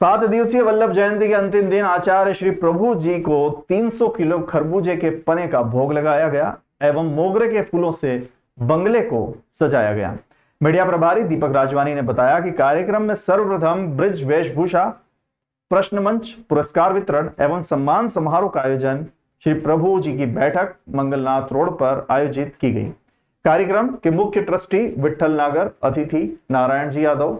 7 दिवसीय वल्लभ जयंती के अंतिम दिन आचार्य श्री प्रभु जी को 300 किलो खरबूजे के पने का भोग लगाया गया एवं मोगरे के फूलों से बंगले को सजाया गया। मीडिया प्रभारी दीपक राजवानी ने बताया कि कार्यक्रम में सर्वप्रथम ब्रिज वेशभूषा, प्रश्न मंच, पुरस्कार वितरण एवं सम्मान समारोह का आयोजन श्री प्रभु जी की बैठक मंगलनाथ रोड पर आयोजित की गई। कार्यक्रम के मुख्य ट्रस्टी विठल नागर, अतिथि नारायण जी यादव,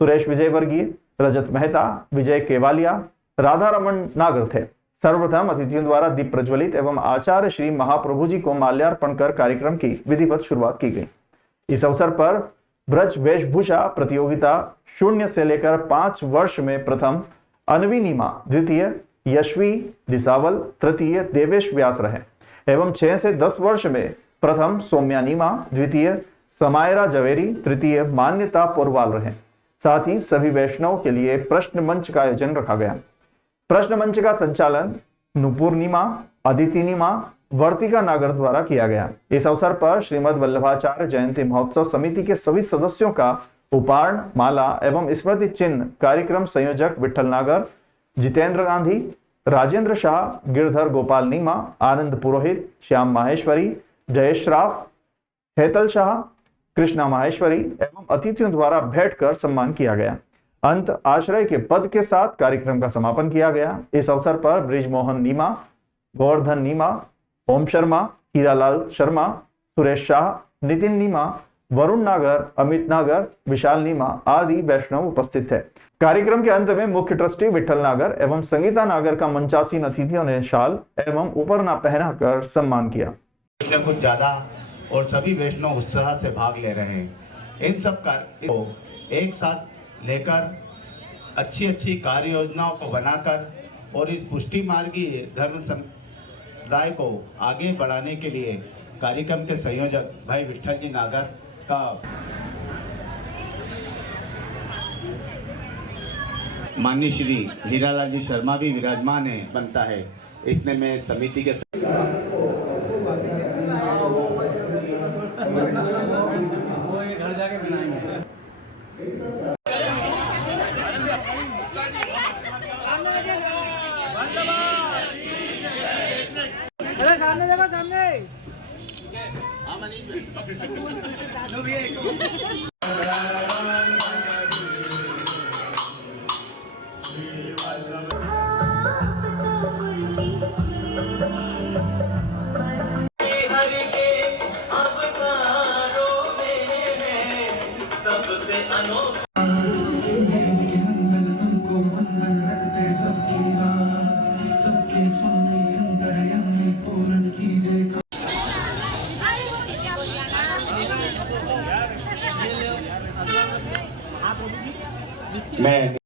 सुरेश विजयवर्गीय, रजत मेहता, विजय केवालिया, राधा रमन नागर थे। सर्वप्रथम अतिथियों द्वारा दीप प्रज्वलित एवं आचार्य श्री महाप्रभु जी को माल्यार्पण कर कार्यक्रम की विधिवत शुरुआत की गई। इस अवसर पर ब्रज वेशभूषा प्रतियोगिता 0 से लेकर 5 वर्ष में प्रथम अनवी नीमा, द्वितीय यशवी दिसावल, तृतीय देवेश व्यास रहे एवं 6 से 10 वर्ष में प्रथम सौम्या नीमा, द्वितीय समायरा जवेरी, तृतीय मान्यता पोरवाल रहे। साथ ही सभी वैष्णव के लिए प्रश्न मंच का आयोजन रखा गया। प्रश्न मंच का संचालन नुपुर नीमा, अदिति नीमा, वर्तिका नागर द्वारा किया गया। इस अवसर पर श्रीमद वल्लभाचार्य जयंती महोत्सव समिति के सभी सदस्यों का उपहार, माला एवं स्मृति चिन्ह कार्यक्रम संयोजक विठल नागर, जितेंद्र गांधी, राजेंद्र शाह, गिरधर गोपाल नीमा, आनंद पुरोहित, श्याम माहेश्वरी, जयेश राव, हेतल शाह, कृष्णा माहेश्वरी एवं अतिथियों द्वारा बैठकर सम्मान किया गया। अंत आश्रय के पद के साथ कार्यक्रम का समापन किया गया। इस अवसर पर ब्रिजमोहन नीमा, गोवर्धन नीमा, ओम शर्मा, हीरालाल शर्मा, सुरेश शाह, नितिन नीमा, वरुण नागर, अमित नागर, विशाल नीमा आदि वैष्णव उपस्थित थे। कार्यक्रम के अंत में मुख्य ट्रस्टी विठल नागर एवं संगीता नागर का मंचासीन अतिथियों ने शाल एवं उपरना पहनाकर सम्मान किया। कुछ ज्यादा और सभी वैष्णव उत्साह से भाग ले रहे हैं। इन सब कार्य को एक साथ लेकर अच्छी कार्य योजनाओं को बनाकर और इस पुष्टि मार्गी धर्म समुदाय को आगे बढ़ाने के लिए कार्यक्रम के संयोजक भाई विठल जी नागर का माननीय श्री हीरालाल जी शर्मा भी विराजमान है बनता है। इसमें मैं समिति के घर जाके बनाएंगे। अरे सामने देखो, सामने। मैं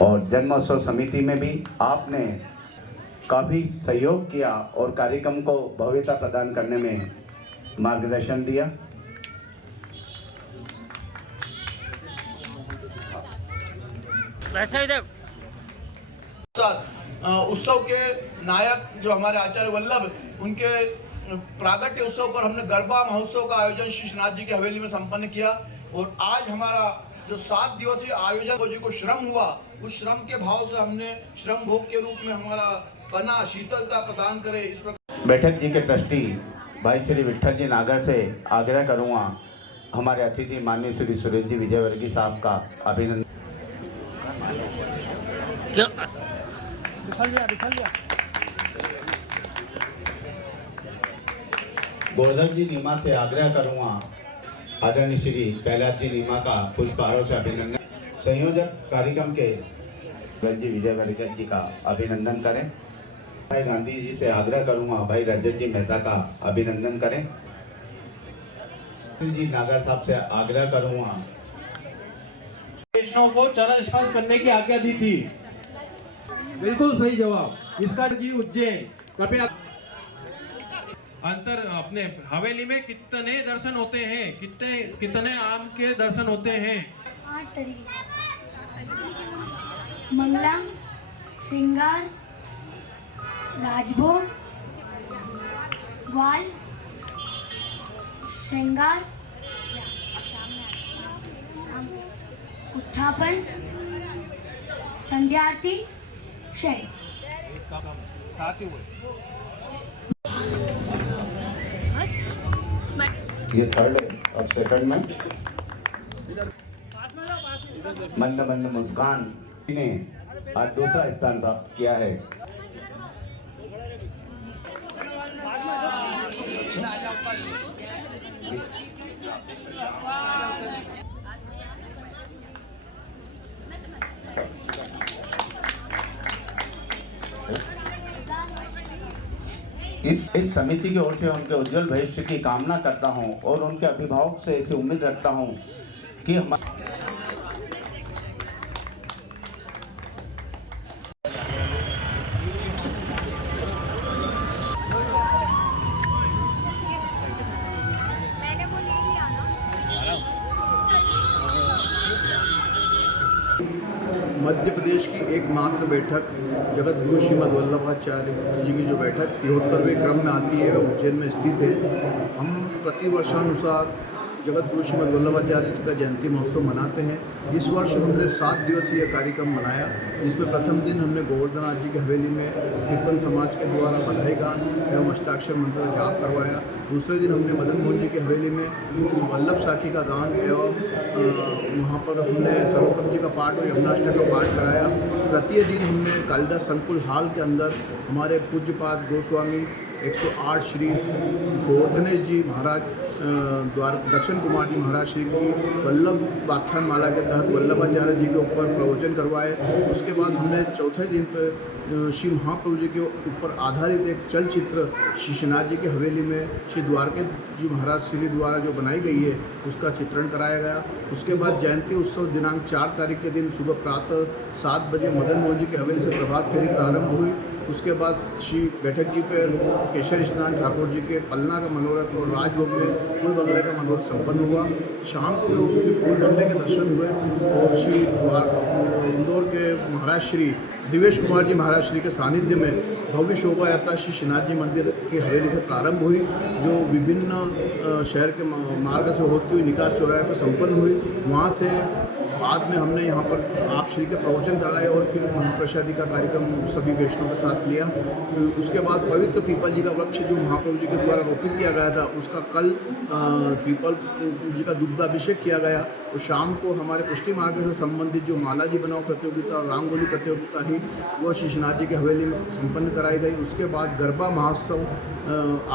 और जन्मोत्सव समिति में भी आपने काफ़ी सहयोग किया और कार्यक्रम को भव्यता प्रदान करने में मार्गदर्शन दिया। उत्सव के नायक जो हमारे आचार्य वल्लभ, उनके प्रागट्य उत्सव पर हमने गरबा महोत्सव का आयोजन शीशनाथ जी की हवेली में संपन्न किया। और आज हमारा जो 7 दिवसीय आयोजन जी को श्रम हुआ, उस श्रम के भाव से हमने श्रम भोग के रूप में हमारा पना शीतलता प्रदान करे। इस प्रकार बैठक जी के ट्रस्टी भाई श्री विठल जी नागर से आग्रह करूँगा हमारे अतिथि माननीय श्री सुरेश जी विजयवर्गीय साहब का अभिनंदन। गोवर्धन जी नीमा से आग्रह करूँगा आदरणीय श्री कैलाश जी नीमा का पुष्पारों से अभिनंदन। संयोजक कार्यक्रम के जी विजयवर्गीय जी का अभिनंदन करें। भाई गांधी जी से आग्रह करूंगा भाई रजत जी मेहता का अभिनंदन करें। जी नागर साहब से आग्रह करूंगा वैष्णव को चरण स्पर्श करने की आज्ञा दी थी। बिल्कुल सही जवाब इसका जी उज्जैन। कृपया अंतर अपने हवेली में कितने दर्शन होते हैं, कितने आम के दर्शन होते हैं? 8 तरीके मंगला, श्रृंगार, राजभोग, वाल, श्रृंगार, उत्थापन, संध्या आरती, शयन। ये थर्ड है। अब सेकंड में मंद मंद मुस्कान ने आज दूसरा स्थान प्राप्त किया है। इस समिति की ओर से उनके उज्जवल भविष्य की कामना करता हूं और उनके अभिभावक से ऐसी उम्मीद रखता हूं कि हम मध्य प्रदेश की एकमात्र बैठक जगत गुरु श्रीमद् वल्लभाचार्य जी की जो बैठक 73वें क्रम में आती है वह उज्जैन में स्थित है। हम प्रतिवर्षानुसार जगत गुरु श्रीमद् वल्लभाचार्य जी का जयंती महोत्सव मनाते हैं। इस वर्ष हमने 7 दिवसीय कार्यक्रम मनाया, जिसमें प्रथम दिन हमने गोवर्धनाथ जी की हवेली में कीर्तन समाज के द्वारा बधाई गान एवं अष्टाक्षर मंत्र का जाप करवाया। दूसरे दिन हमने मदन मोहन जी की हवेली में वल्लभ साखी का गान एवं वहाँ पर हमने सर्वोत्तम जी का पाठ और यमुनाष्टक का पाठ कराया। तृतीय दिन हमने कालिदास संकुल हाल के अंदर हमारे पूज्यपाद गोस्वामी 108 श्री गोवर्धनेश जी महाराज द्वारा दर्शन कुमार जी महाराज श्री की वल्लभ व्याख्यान माला के तहत वल्लभाचार्य जी के ऊपर प्रवचन करवाए। उसके बाद हमने चौथे दिन पर श्री महाप्रभु जी के ऊपर आधारित एक चलचित्र शीशनाथ जी की हवेली में श्री द्वारके जी महाराज श्री द्वारा जो बनाई गई है उसका चित्रण कराया गया। उसके बाद जयंती उत्सव दिनांक 4 तारीख के दिन सुबह प्रातः 7 बजे मदन मोहन जी की हवेली से प्रभात फेरी प्रारंभ हुई। उसके बाद श्री बैठक जी पर केशर स्नान ठाकुर जी के पलना का मनोरथ और राजभोग में फूल बंगले का मनोरथ संपन्न हुआ। शाम को फूल बंगले के दर्शन हुए और श्री इंदौर के महाराज श्री दिवेश कुमार जी महाराज श्री के सानिध्य में भव्य शोभा यात्रा श्री श्रीनाथ जी मंदिर की हवेली से प्रारंभ हुई, जो विभिन्न शहर के मार्ग से होती हुई निकास चौराहे पर संपन्न हुई। वहाँ से बाद में हमने यहाँ पर आप श्री के प्रवचन कराए और फिर प्रसादी का कार्यक्रम सभी वैष्णव के साथ लिया। उसके बाद पवित्र पीपल जी का वृक्ष जो महाप्रभु जी के द्वारा रोपित किया गया था उसका कल पीपल जी का दुग्धाभिषेक किया गया और शाम को हमारे पुष्टि मार्ग से संबंधित जो माला जी बनाओ प्रतियोगिता और रंगोली प्रतियोगिता ही वो शीशनाथ जी की हवेली में संपन्न कराई गई। उसके बाद गरबा महोत्सव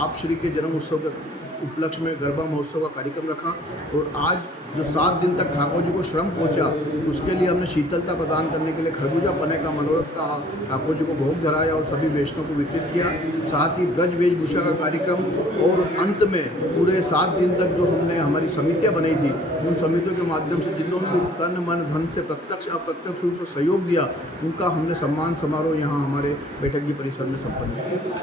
आप श्री के जन्म उत्सव के उपलक्ष्य में गरबा महोत्सव का कार्यक्रम रखा और आज जो 7 दिन तक ठाकुर जी को श्रम पहुंचा उसके लिए हमने शीतलता प्रदान करने के लिए खरबूजा पने का मनोरथ का ठाकुर जी को भोग धराया और सभी वैष्णव को वितरित किया। साथ ही ब्रज वेशभूषा का कार्यक्रम और अंत में पूरे 7 दिन तक जो हमने हमारी समितियाँ बनाई थी उन समितियों के माध्यम से जिन्होंने तन मन धन से प्रत्यक्ष अप्रत्यक्ष रूप से सहयोग दिया उनका हमने सम्मान समारोह यहाँ हमारे बैठक जी परिसर में संपन्न किया।